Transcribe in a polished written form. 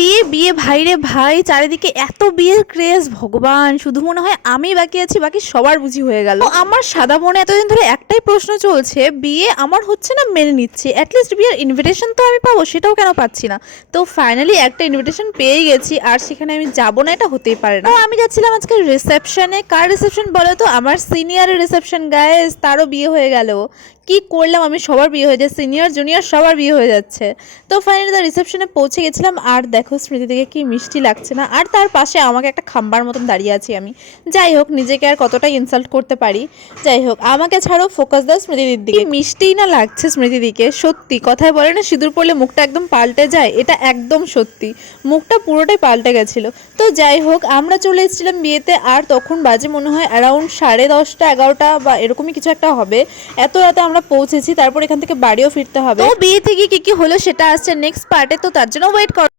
বিয়ে বিয়ে ভাই রে ভাই, চারিদিকে এত বিয়ের ক্রেজ, ভগবান শুধু মনে হয় আমি বাকি আছি, বাকি সবার বুঝি হয়ে গেল। আমার সাদা মনে এতদিন ধরে একটাই প্রশ্ন চলছে, বিয়ে আমার হচ্ছে না মেনে নিচ্ছি, অ্যাটলিস্ট বিয়ের ইনভিটেশন তো আমি পাবো, সেটাও কেন পাচ্ছি না। তো ফাইনালি একটা ইনভিটেশন পেয়ে গেছি, আর সেখানে আমি যাবো না এটা হতেই পারে না। তো আমি যাচ্ছিলাম আজকে রিসেপশনে। কার রিসেপশন বলো তো? আমার সিনিয়রের রিসেপশন গাইস, তারও বিয়ে হয়ে গেল। কি করলাম আমি, সবার বিয়ে হয়ে যায়, সিনিয়র জুনিয়র সবার বিয়ে হয়ে যাচ্ছে। তো ফাইনালি তার রিসেপশনে পৌঁছে গেছিলাম, আর দেখো স্মৃতি থেকে কি মিষ্টি লাগছে না, আর তার পাশে আমাকে একটা খাম্বার মতন দাঁড়িয়ে আছি আমি। যাই হোক, নিজেকে আর কতটা ইনসাল্ট করতে পারি। যাই হোক, আমাকে ছাড়ো, ফোকাস দাও স্মৃতিদির দিকে। মিষ্টিই না লাগছে স্মৃতিদিকে, সত্যি কথায় বলে না সিঁদুর পড়লে মুখটা একদম পাল্টে যায়, এটা একদম সত্যি, মুখটা পুরোটাই পাল্টে গেছিল। তো যাই হোক, আমরা চলে এসেছিলাম বিয়েতে, আর তখন বাজে মনে হয় অ্যারাউন্ড 10:30 11টা বা এরকমই কিছু একটা হবে। এত রাতে আমরা পৌঁছেছি, তারপর এখান থেকে বাড়িও ফিরতে হবে। তো বিয়ে থেকে কি কি হলো সেটা আসছে নেক্সট পার্টে, তো তার জন্য ওয়েট করো।